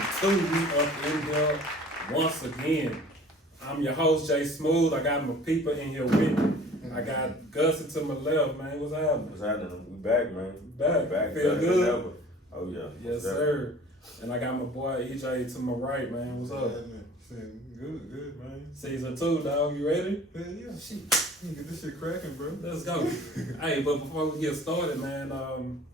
2. We up in here once again. I'm your host, Jay Smooth. I got my people in here with me. I got Gussie to my left, man. What's happening? What's happening? We back, man. Back. Feel good? Oh, yeah. Yes, sir. And I got my boy EJ to my right, man. What's up? Good, man. Season 2, dog. You ready? Yeah, shit. Get this shit cracking, bro. Let's go. Hey, but before we get started, man,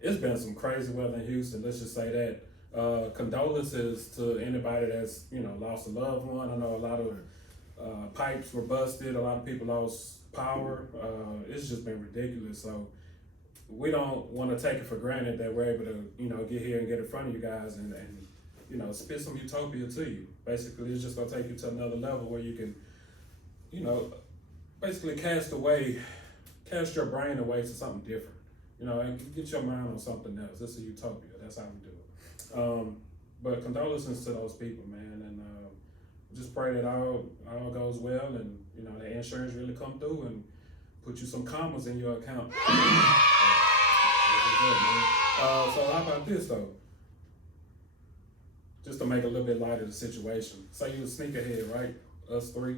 it's been some crazy weather in Houston. Let's just say that. Condolences to anybody that's, lost a loved one. I know a lot of pipes were busted. A lot of people lost power. It's just been ridiculous. So we don't want to take it for granted that we're able to, get here and get in front of you guys and spit some utopia to you. Basically, it's just going to take you to another level where you can, basically cast your brain away to something different. And get your mind on something else. This is utopia. That's how we do it. But condolences to those people, man, and just pray that all goes well, and the insurance really come through and put you some commas in your account. So how about this though? Just to make a little bit lighter the situation. Say you a sneakerhead, right? Us three,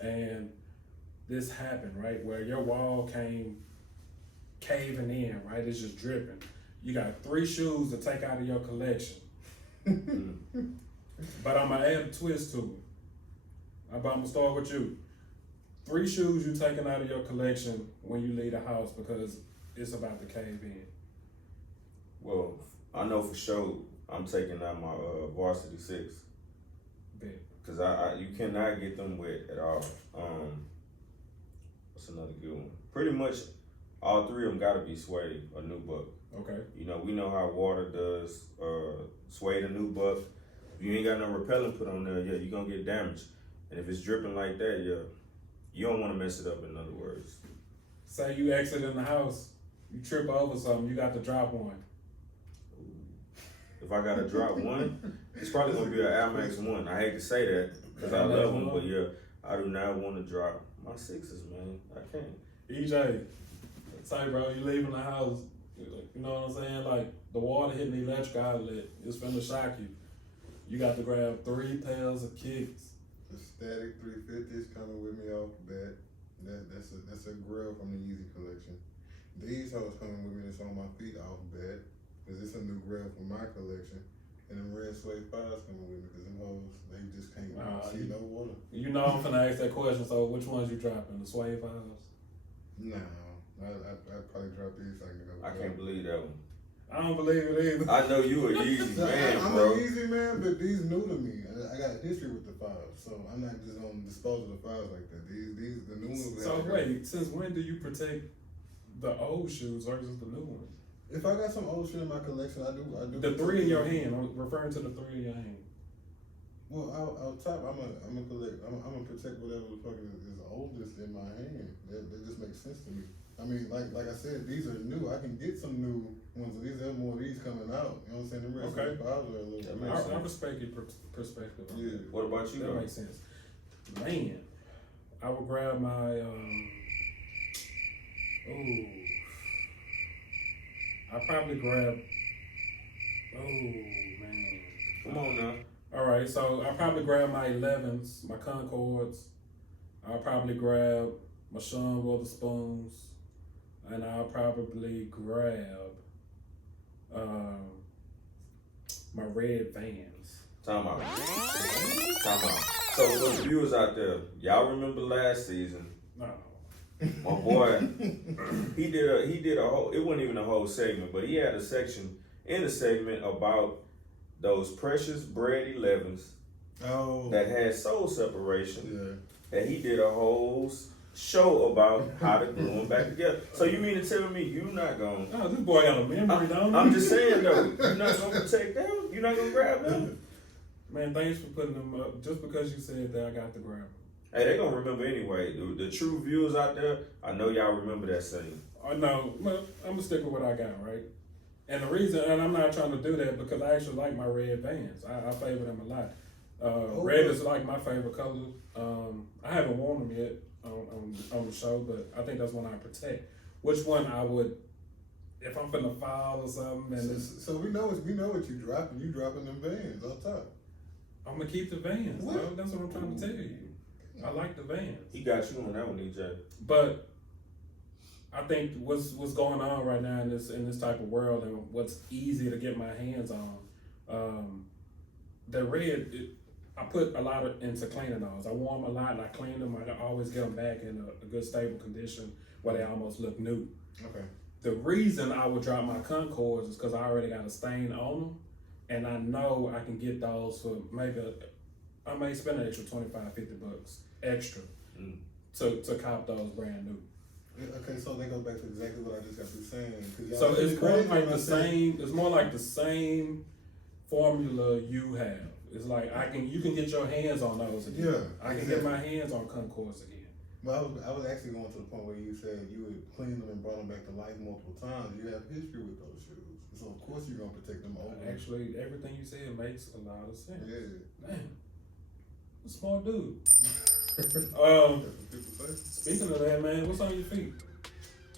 and this happened, right? Where your wall came caving in, right? It's just dripping. You got 3 shoes to take out of your collection. But I'm going to add a twist to it. I'm going to start with you. 3 shoes you taking out of your collection when you leave the house because it's about to cave in. Well, I know for sure I'm taking out my varsity 6. Because you cannot get them wet at all. What's another good one? Pretty much all 3 of them got to be suede or nubuck. Okay. We know how water does suede a nubuck. If you ain't got no repellent put on there, you're going to get damaged. And if it's dripping like that, you don't want to mess it up, in other words. Say you exit in the house, you trip over something, you got to drop one. If I got to drop one, it's probably going to be an Air Max 1. I hate to say that because I love them, but I do not want to drop my 6s, man. I can't. EJ, say, bro, you leaving the house. You know what I'm saying? Like, the water hitting the electric outlet, it's finna shock you. You got to grab 3 pairs of kicks. The static 350s coming with me off the bat. That's a grill from the Yeezy collection. These hoes coming with me that's on my feet off the bat, because it's a new grill from my collection. And them red suede 5s coming with me, because them hoes, they just can't see no water. I'm finna ask that question, so which ones you dropping? The suede 5s? No. I'd probably drop these so I can go. I can't believe that one. I don't believe it either. I know you a Yeezy man, I'm bro. a Yeezy man, but these new to me. I got a history with the 5s, so I'm not just gonna dispose of the 5s like that. These the new ones. So wait, since when do you protect the old shoes versus the new ones? If I got some old shit in my collection, I do. The 3 in your hand. I'm referring to the 3 in your hand. Well, out top, I'm gonna protect whatever the fuck is oldest in my hand. That just makes sense to me. I mean, like I said, these are new. I can get some new ones. These are more of these coming out. You know what I'm saying? The rest of the 5s are a little bit. I respect your perspective. Yeah. What about you? That makes sense. Man, I would grab my. I probably grab. Oh man. Come on now. All right, so I probably grab my 11s, my Concords. I'll probably grab my Sean Witherspoons, and I'll probably grab my red Vans. Time out. So for the viewers out there, y'all remember last season? No. My boy, he did a whole. It wasn't even a whole segment, but he had a section in the segment about those precious bread 11s that had soul separation. Yeah. And he did a whole show about how to glue them back together. So you mean to tell me you're not going? Oh, this boy got a memory, don't he? I'm just saying though, you're not gonna protect them. You're not gonna grab them. Man, thanks for putting them up. Just because you said that, I got to grab them. Hey, they gonna remember anyway. The true viewers out there, I know y'all remember that scene. No, I'm gonna stick with what I got, right? And the reason, and I'm not trying to do that because I actually like my red Vans. I favor them a lot. Red is like my favorite color. I haven't worn them yet on the show, but I think that's one I protect. Which one I would if I'm finna fall or something. And so we know what you dropping. You dropping them Vans on top. I'm gonna keep the Vans, bro. That's what I'm trying to tell you. I like the Vans. He got you on that one, EJ. But I think what's going on right now in this type of world, and what's easy to get my hands on, the red. I put a lot into cleaning those. I wore them a lot, and I clean them. I always get them back in a good, stable condition where they almost look new. Okay. The reason I would drop my Concords is because I already got a stain on them, and I know I can get those for maybe I may spend an extra $25, $50 extra to cop those brand new. Okay, so that goes back to exactly what I just got through saying. So it's more like the same. It's more like the same formula you have. It's like you can get your hands on those again. Yeah, I can get my hands on Concords again. Well, I was actually going to the point where you said you would clean them and brought them back to life multiple times. You have history with those shoes, so of course you're gonna protect them over. Actually, everything you said makes a lot of sense. Yeah, man, a smart dude. That's what people say. Speaking of that, man, what's on your feet?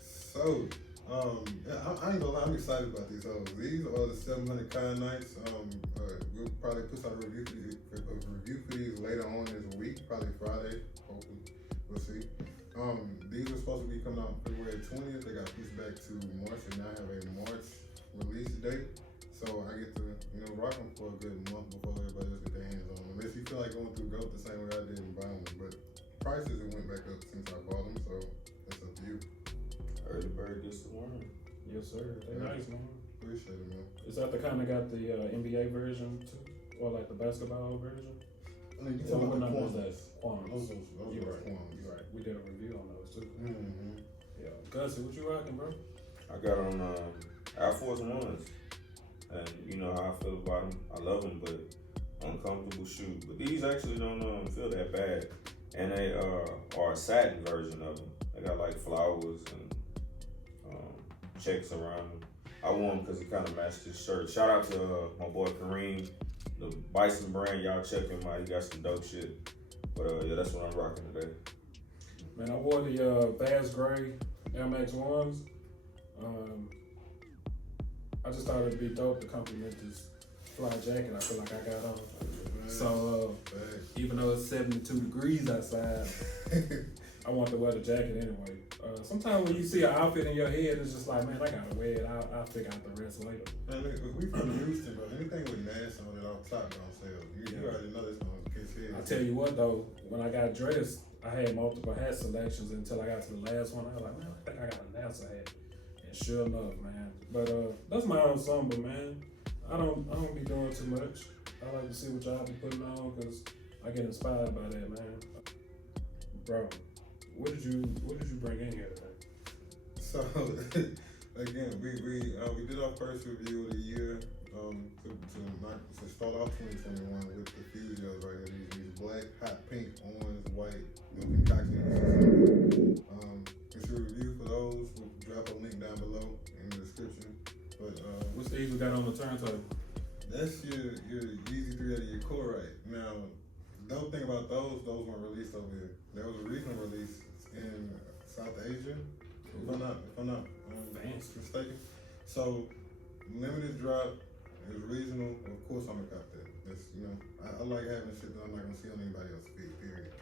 So, I ain't gonna lie, I'm excited about these hoes. These are the 700 Kai Nights. We'll probably put out a review for these later on this week, probably Friday, hopefully. We'll see. These were supposed to be coming out February 20th. They got pushed back to March, and now I have a March release date. So I get to, rock them for a good month before everybody else get their hands on them. Unless you feel like going through growth the same way I did and buying them. But prices have went back up since I bought them, so that's up to you. Early bird gets the worm. Yes, sir. They're nice, man. Appreciate it, man. Is that the kind that got the NBA version too? Or like the basketball version? I mean, you talking about the Quantums. Those You're are right. Quantums. You're right. We did a review on those too. Mm-hmm. Yeah. Gussie, what you rocking, bro? I got on Air Force Ones, and you know how I feel about them. I love them, but uncomfortable shoe. But these actually don't feel that bad, and they are a satin version of them. They got like flowers and checks around them. I wore them because it kind of matched his shirt. Shout out to my boy Kareem, the Bison brand. Y'all check him out. He got some dope shit. But yeah, that's what I'm rocking today. Man, I wore the Bass Gray Air Max 1s. I just thought it'd be dope to compliment this fly jacket I feel like I got on. So even though it's 72 degrees outside, I want to wear the jacket anyway. Sometimes when you see an outfit in your head, it's just like, man, I gotta wear it. I'll figure out the rest later. Man, we from Houston, bro. Anything with NASA on it off top don't sell. You already know this gonna catch head. I tell you what though, when I got dressed, I had multiple hat selections until I got to the last one. I was like, man, I think I got a NASA hat. And sure enough, man. But that's my ensemble, man. I don't be doing too much. I like to see what y'all be putting on because I get inspired by that, man. Bro, what did you bring in here today? So again, we did our first review of the year to start off 2021 with the Fusions right here. These black, hot pink, orange, white, concoctions. It's a review for those. We'll drop a link down below in the description. But what's these we got on the turntable? That's your Yeezy 3 out of your core right. Now, don't think about those weren't released over here. There was a regional release in South Asia, if I'm not mistaken. So, limited drop, it was regional, of course I'm gonna cop that. That's, I like having shit that I'm not gonna see on anybody else's feet, period.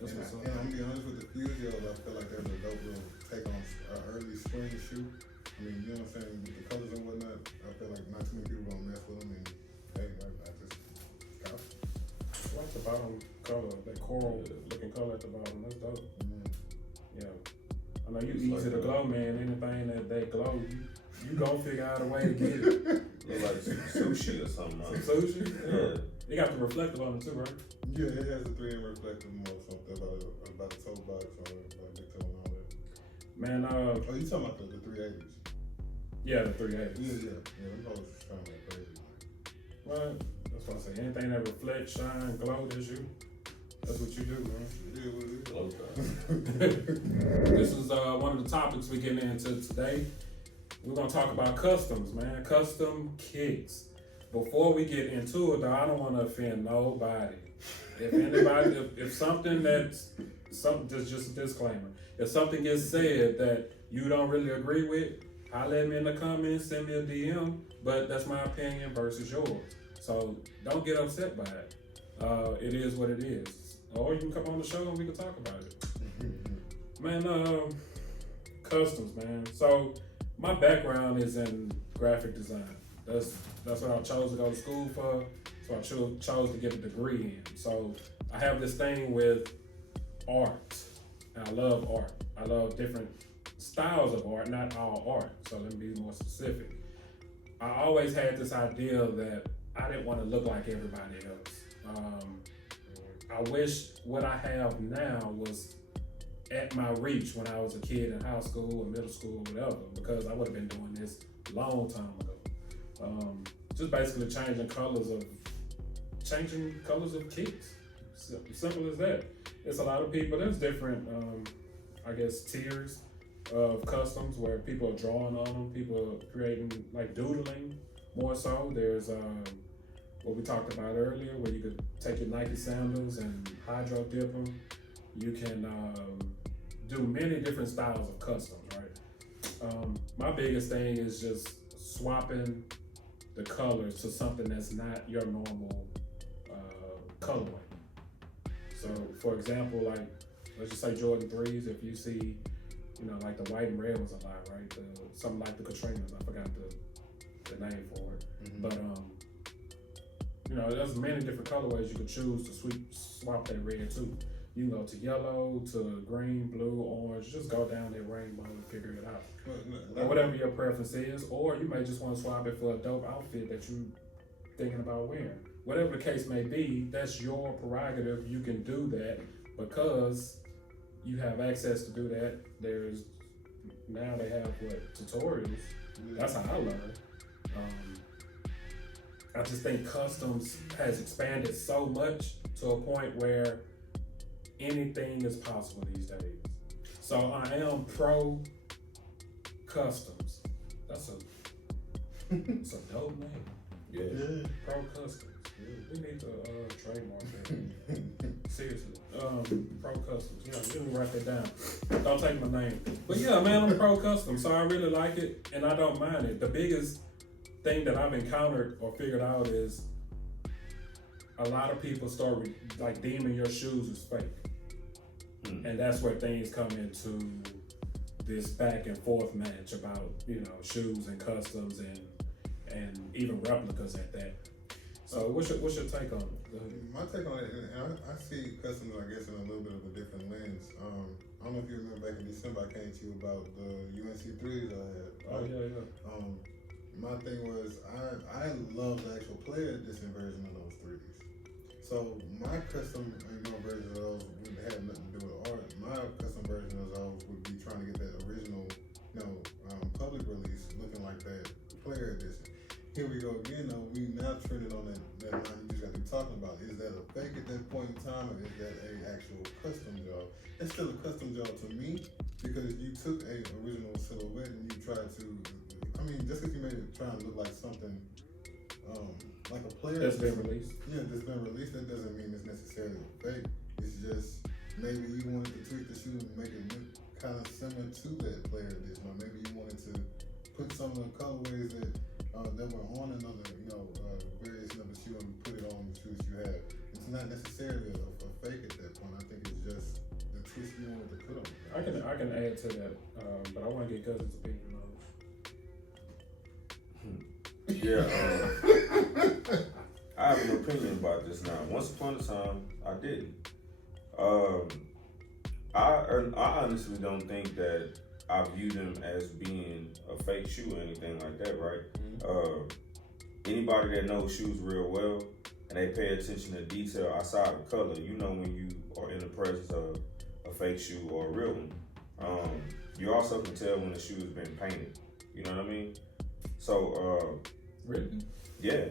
That's just me. And I'm gonna be honest with the Fusions, I feel like they're a dope little take on an early spring shoe. I mean, you know what I'm saying, with the colors and whatnot, I feel like not too many people gonna mess with them, and hey, I just cop it. I like the bottom color, that coral looking color at the bottom. That's dope. Mm-hmm. Yeah. I know you easy to glow, man. Anything that glow, you gon' figure out a way to get it. Look like some sushi or something. Some sushi? Yeah. They got the reflective on it too, right? Yeah, it has a 3M reflective or something about the toe box or about the toe and all that. Man, oh, you talking about the 380s? Yeah, the 380s. Yeah, them hoes trying to make crazy. Well, that's what I say. Anything that reflects, shine, glow, that's you. That's what you do, man. This is one of the topics we're getting into today. We're gonna talk about customs, man. Custom kicks. Before we get into it, though, I don't want to offend nobody. If anybody, if something just a disclaimer. If something gets said that you don't really agree with, holler at me in the comments, send me a DM, but that's my opinion versus yours. So don't get upset by it. It is what it is. Or you can come on the show and we can talk about it. Man, customs, man. So my background is in graphic design. That's what I chose to go to school for. So I chose to get a degree in. So I have this thing with art. And I love art. I love different styles of art, not all art. So let me be more specific. I always had this idea that I didn't want to look like everybody else. I wish what I have now was at my reach when I was a kid in high school or middle school or whatever, because I would have been doing this a long time ago. Just basically changing colors of kicks. Simple as that. It's a lot of people. There's different, I guess, tiers of customs where people are drawing on them. People are creating like doodling more so. There's what we talked about earlier, where you could take your Nike sandals and hydro dip them. You can do many different styles of customs, right? My biggest thing is just swapping the colors to something that's not your normal colorway. So, for example, like let's just say Jordan 3s. If you see, like the white and red was a lot, right? Something like the Katrinas. I forgot the name for it, but there's many different colorways you could choose to swap that red to. You can go to yellow, to green, blue, orange. Just go down that rainbow and figure it out. Or whatever your preference is. Or you may just want to swap it for a dope outfit that you're thinking about wearing. Whatever the case may be, that's your prerogative. You can do that because you have access to do that. Now they have tutorials. That's how I learned. I just think customs has expanded so much to a point where anything is possible these days. So I am pro customs. That's a dope name. Yeah. Pro customs. We need to trademark that. Seriously. Pro customs. You can write that down. Don't take my name. But yeah, man, I'm pro customs. So I really like it and I don't mind it. The biggest thing that I've encountered or figured out is a lot of people start deeming your shoes as fake. And that's where things come into this back and forth match about, shoes and customs and even replicas at that. So what's your take on it? My take on it, and I see customs, I guess, in a little bit of a different lens. I don't know if you remember back in December, I came to you about the UNC 3s I had. Oh, yeah. My thing was, I love the actual player edition version of those 3s. So my custom, version of those would have nothing to do with art. My custom version of those would be trying to get that original, public release looking like that player edition. Here we go again, though. We now trending on that line you just got to be talking about. Is that a fake at that point in time, or is that a actual custom job? It's still a custom job to me because you took a original silhouette and you tried to. Just because you made it try and look like something like a player that's been released. Yeah, that's been released. That doesn't mean it's necessarily fake. It's just maybe you wanted to tweak the shoe and make it look kind of similar to that player edition, or maybe you wanted to put some of the colorways that were on another, variation of the shoe and put it on the shoes you have. It's not necessarily a fake at that point. I think it's just the twist you wanted to put on it. I can add to that, but I want to get Cousin's opinion on it. Yeah, I have an opinion about this now. Once upon a time, I didn't. I honestly don't think that I view them as being a fake shoe or anything like that, right? Anybody that knows shoes real well and they pay attention to detail outside of color, when you are in the presence of a fake shoe or a real one. You also can tell when the shoe has been painted. You know what I mean? So, really? Yeah.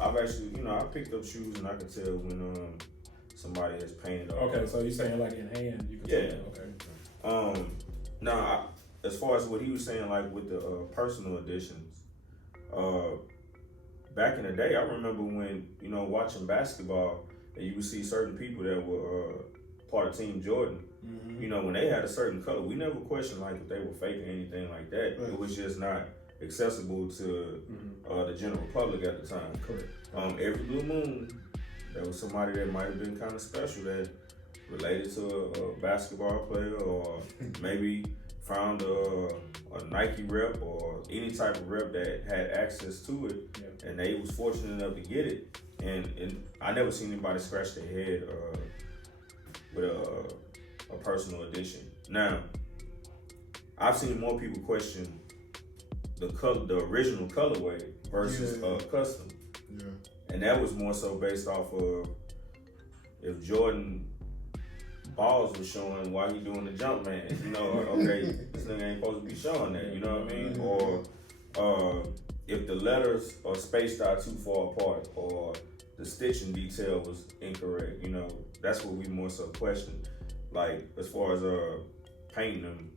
I've actually, I picked up shoes and I can tell when somebody has painted up. Okay, so you're saying like in hand, you can tell. Okay. Now, as far as what he was saying, like with the personal editions, back in the day, I remember when, watching basketball, and you would see certain people that would part of Team Jordan, you know, when they had a certain color, we never questioned like if they were fake or anything like that. Right. It was just not accessible to the general public at the time. Correct. Every blue moon, there was somebody that might have been kind of special that related to a basketball player, or maybe found a Nike rep or any type of rep that had access to it, and they was fortunate enough to get it. And I never seen anybody scratch their head with a personal edition. Now, I've seen more people question the original colorway versus custom. Yeah. And that was more so based off of if Jordan balls was showing while he doing the jump man, you know, okay, this nigga ain't supposed to be showing that, you know what I mean? Or if the letters are spaced out too far apart, or the stitching detail was incorrect, you know, that's what we more so questioned. Like, as far as painting them,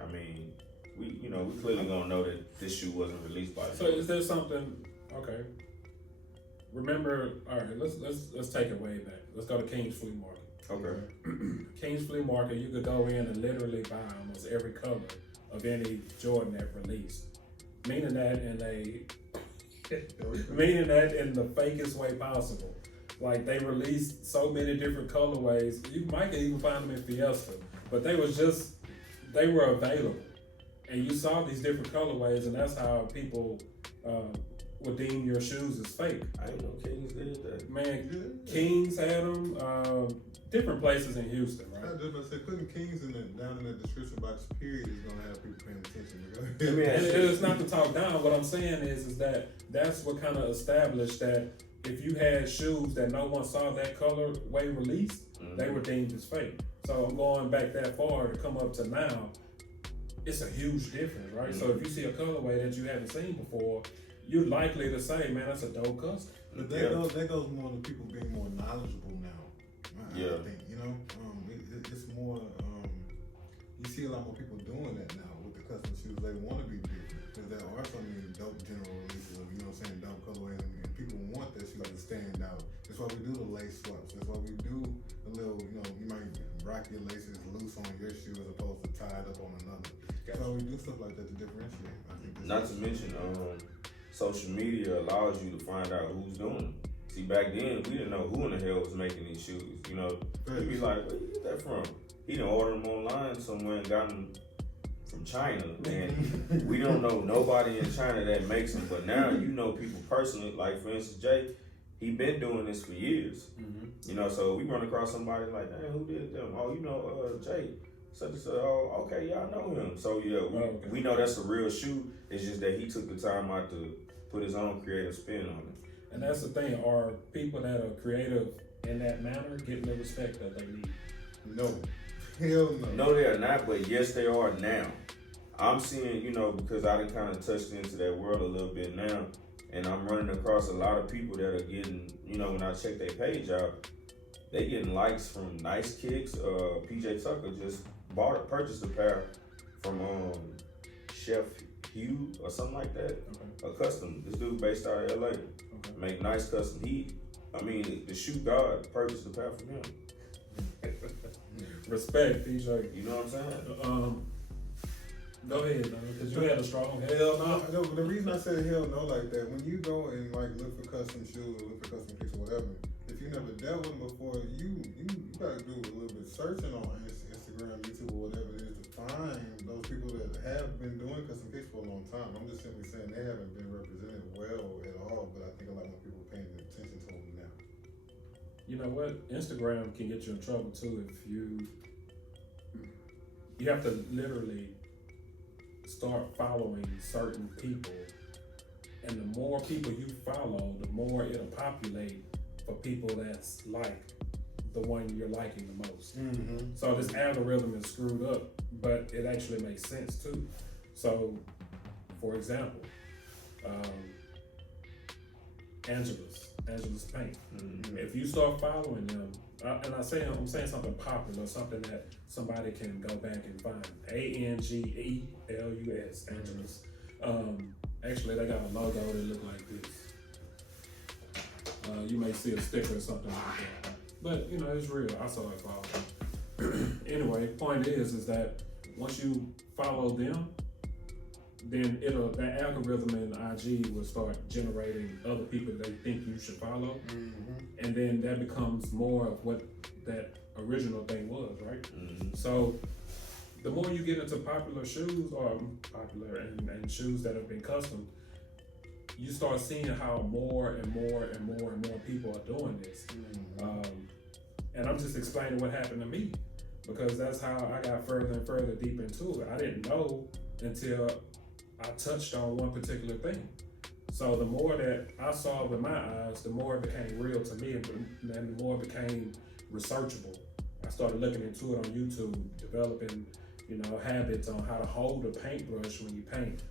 I mean, we clearly gonna know that this shoe wasn't released by. So is there something? Okay. Remember, all right. Let's take it way back. Let's go to King's Flea Market. Okay. King's Flea Market, you could go in and literally buy almost every color of any Jordan that released. Meaning that in the fakest way possible. Like, they released so many different colorways. You might even find them in Fiesta, but they were available. And you saw these different colorways, and that's how people would deem your shoes as fake. I didn't know Kings did that. Man, Kings had them. Different places in Houston, right? I was just about to say, putting Kings down in the description box, period, is going to have people paying attention. And it's not to talk down. What I'm saying is that that's what kind of established that if you had shoes that no one saw that colorway released, they were deemed as fake. So I'm going back that far to come up to now. It's a huge difference, right? So if you see a colorway that you haven't seen before, you're likely to say, man, that's a dope custom. But that goes more to people being more knowledgeable now. I think, you know, it's more, you see a lot more people doing that now with the custom shoes. They want to be different because there are so many dope general releases of, you know what I'm saying, dope colorways, and people want that shoe to stand out. That's why we do the lace swaps. That's why we do the little, you know, you might rock your laces loose on your shoe as opposed to tied up on another. That's why we do stuff like that to differentiate. I think not to mention, social media allows you to find out who's doing them. See, back then, we didn't know who in the hell was making these shoes. You know, you'd be like, where you get that from? He done ordered them online somewhere and got them from China. And we don't know nobody in China that makes them. But now you know people personally. Like, for instance, Jay, he been doing this for years. You know, so we run across somebody like, damn, who did them? Oh, you know, Jay. So they said, oh, okay, y'all know him. So, yeah, we know that's a real shoe. It's just that he took the time out to put his own creative spin on it. And that's the thing, are people that are creative in that manner getting the respect that they need? No. Hell no. No, they are not, but yes, they are now. I'm seeing, you know, because I done kind of touched into that world a little bit now, and I'm running across a lot of people that are getting, you know, when I check their page out, they getting likes from Nice Kicks. PJ Tucker just purchased a pair from Chef Hugh or something like that. A custom. This dude based out of LA. Make nice custom. The shoe god purchased the pair from him. Respect, PJ. You know what I'm saying? Go ahead, because you had a strong hell no. No, the reason I said hell no like that, when you go and like look for custom shoes or look for custom kicks or whatever, if you never dealt with them before, you gotta do a little bit searching on Instagram, YouTube, or whatever it is to find those people that have been doing custom kicks for a long time. I'm just simply saying they haven't been represented well at all, but I think a lot more people are paying attention to them now. You know what? Instagram can get you in trouble too if you have to literally start following certain people, and the more people you follow, the more it'll populate for people that's like the one you're liking the most. So this algorithm is screwed up, but it actually makes sense too. So, for example, Angela's Paint. If you start following them, and I'm saying something popular, something that somebody can go back and find. ANGELUS, Angela's. Actually, they got a logo that look like this. You may see a sticker or something like that. But you know, it's real. I saw it fall. Anyway, point is that once you follow them, then that algorithm in IG will start generating other people they think you should follow, and then that becomes more of what that original thing was, right? So the more you get into popular shoes or popular and shoes that have been custom, you start seeing how more and more and more and more people are doing this. And I'm just explaining what happened to me, because that's how I got further and further deep into it. I didn't know until I touched on one particular thing. So the more that I saw with my eyes, the more it became real to me, and the more it became researchable. I started looking into it on YouTube, developing, habits on how to hold a paintbrush when you paint.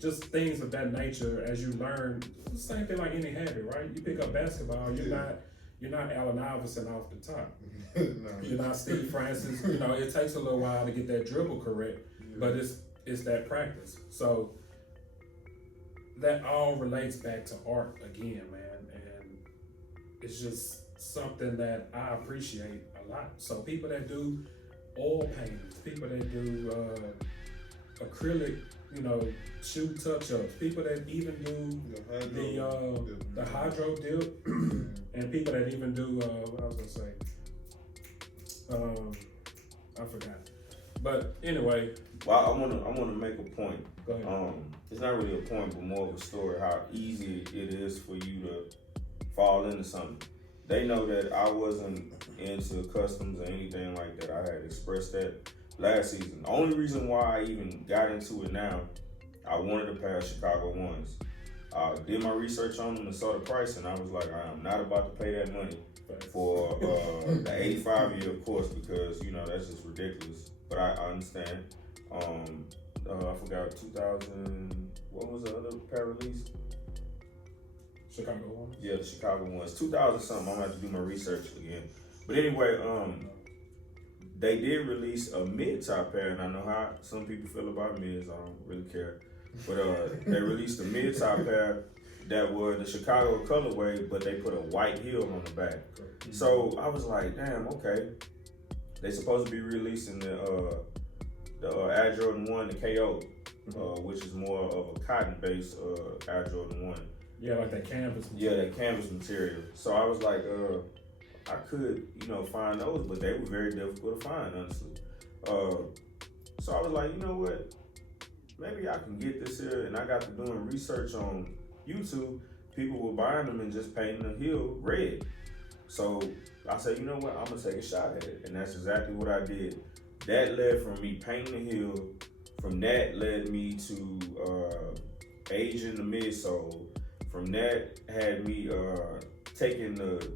Just things of that nature. As you learn, the same thing like any habit, right? You pick up basketball, you're not Allen Iverson off the top. No. You're not Steve Francis. It takes a little while to get that dribble correct, but it's that practice. So that all relates back to art again, man, and it's just something that I appreciate a lot. So people that do oil paintings, people that do acrylic, shoe touch-ups, people that even do the hydro dip, and people that even do what I was gonna say, I forgot. But anyway, well, I wanna make a point. Go ahead. It's not really a point, but more of a story. How easy it is for you to fall into something. They know that I wasn't into customs or anything like that. I had expressed that last season. The only reason why I even got into it now, I wanted to pair Chicago ones. I did my research on them and saw the price, and I was like, I am not about to pay that money for the 85 year, of course, because that's just ridiculous. But I understand. I forgot 2000. What was the other pair released? Chicago ones. Yeah, the Chicago ones. 2000 something. I'm gonna have to do my research again. But anyway, they did release a mid-top pair, and I know how some people feel about mids. I don't really care. But they released a mid-top pair that were the Chicago colorway, but they put a white heel on the back. So I was like, damn, okay. They supposed to be releasing the Air Jordan 1, the KO, which is more of a cotton-based Air Jordan 1. Yeah, like that canvas material. Yeah, that canvas material. So I was like, I could, find those, but they were very difficult to find, honestly. So I was like, you know what? Maybe I can get this here. And I got to doing research on YouTube. People were buying them and just painting the heel red. So I said, you know what? I'm going to take a shot at it. And that's exactly what I did. That led from me painting the heel. From that led me to aging the midsole. From that had me taking the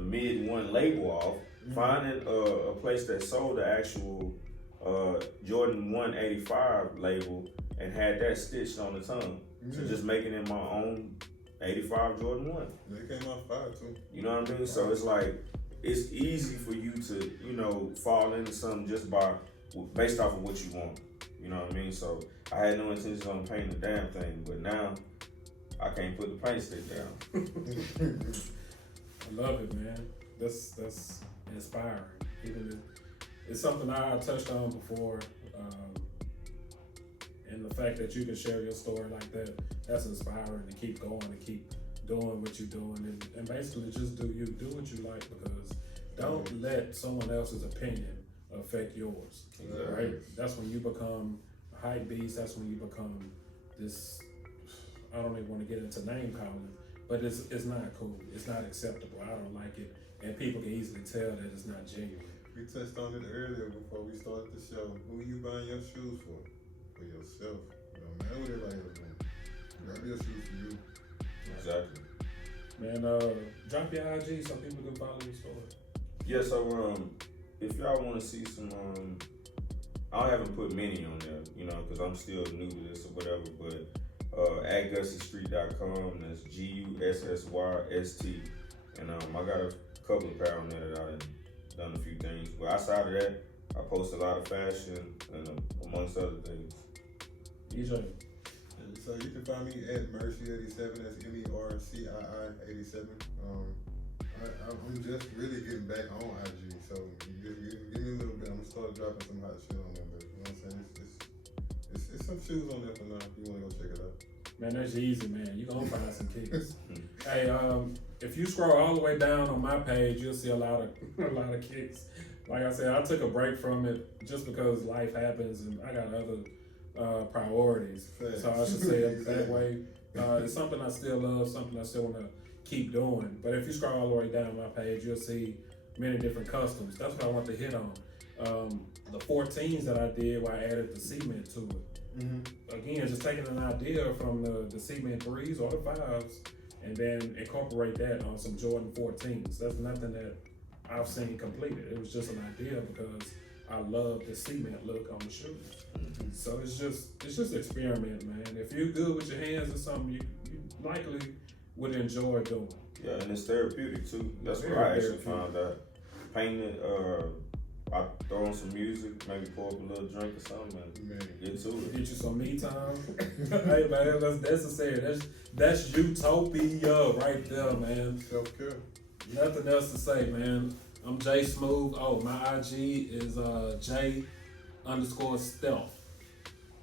mid one label off, finding a place that sold the actual Jordan 185 label and had that stitched on the tongue. So just making it my own 85 Jordan 1. They came out fire too. You know what I mean? So it's like, it's easy for you to, fall into something just based off of what you want. You know what I mean? So I had no intentions on painting the damn thing, but now I can't put the paint stick down. I love it, man. That's inspiring. It's something I touched on before, and the fact that you can share your story like that, that's inspiring to keep going and keep doing what you're doing, and basically just do what you like, because don't let someone else's opinion affect yours. Exactly. Right? That's when you become a hype beast. That's when you become this. I don't even want to get into name calling, but it's not cool. It's not acceptable. I don't like it, and people can easily tell that it's not genuine. We touched on it earlier before we started the show. Who you buying your shoes for? For yourself. No matter what everybody else doing. You got your shoes for you. Exactly. Man, drop your IG so people can follow your story. Yeah, so if y'all want to see some, I haven't put many on there, because I'm still new to this or whatever, but at GussyStreet.com, that's GUSSYST, and I got a couple of pair on there that I've done a few things, but outside of that, I post a lot of fashion and amongst other things. EJ. So you can find me at Mercy87, that's MERCII 87. I'm just really getting back on IG, so give me a little bit. I'm gonna start dropping some hot shit on there. But you know what I'm saying? It's some shoes on there for now. If you wanna go check it out. Man, that's Yeezy, man. You gonna find some kicks. Hey, if you scroll all the way down on my page, you'll see a lot of kicks. Like I said, I took a break from it just because life happens and I got other priorities. Facts. So I should say it that way. It's something I still love, something I still want to keep doing. But if you scroll all the way down my page, you'll see many different customs. That's what I want to hit on. The 14s that I did, where I added the cement to it. Mm-hmm. Again, just taking an idea from the cement 3s or the 5s and then incorporate that on some Jordan 14s. That's nothing that I've seen completed. It was just an idea because I love the cement look on the shoes. Mm-hmm. So it's just experiment, man. If you're good with your hands, it's something you likely would enjoy doing. Yeah, and it's therapeutic too. That's what I actually found out. Painting, I throw on some music, maybe pour up a little drink or something, and get to it. Get you some me time. Hey man, that's necessary. That's utopia right there, man. Self-care. Nothing else to say, man. I'm J Smooth. Oh, my IG is J_stealth.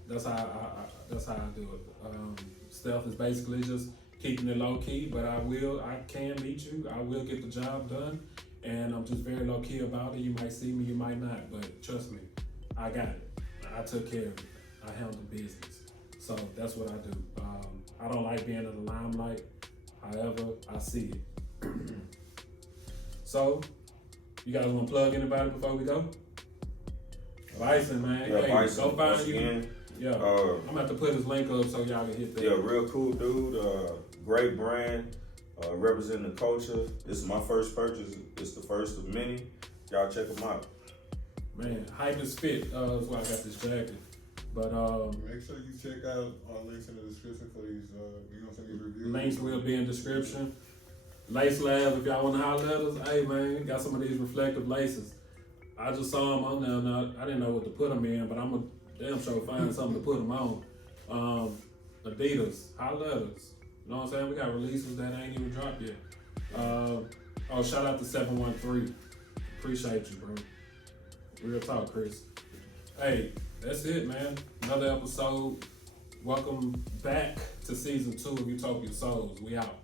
That's how I do it. Stealth is basically just keeping it low key, but I can meet you. I will get the job done, and I'm just very low key about it. You might see me, you might not, but trust me, I got it. I took care of it. I handled business. So that's what I do. I don't like being in the limelight. However, I see it. So, you guys want to plug anybody before we go? Bison, man. Yeah, hey, Bison, go find you. again. Yeah, I'm going to have to put his link up so y'all can hit that. Yeah, real cool dude. Great brand. Representing the culture. This is my first purchase. It's the first of many. Y'all check them out. Man, hype is fit. That's why I got this jacket. But make sure you check out our links in the description for these. You know, some of these reviews. Links will be in description. Lace Lab, if y'all want to holler at us, hey man, got some of these reflective laces. I just saw them on there. Now, I didn't know what to put them in, but I'm a damn sure find something to put them on. Adidas, holler at us. You know what I'm saying? We got releases that ain't even dropped yet. Shout out to 713. Appreciate you, bro. Real talk, Chris. Hey, that's it, man. Another episode. Welcome back to season 2 of Utopia Souls. We out.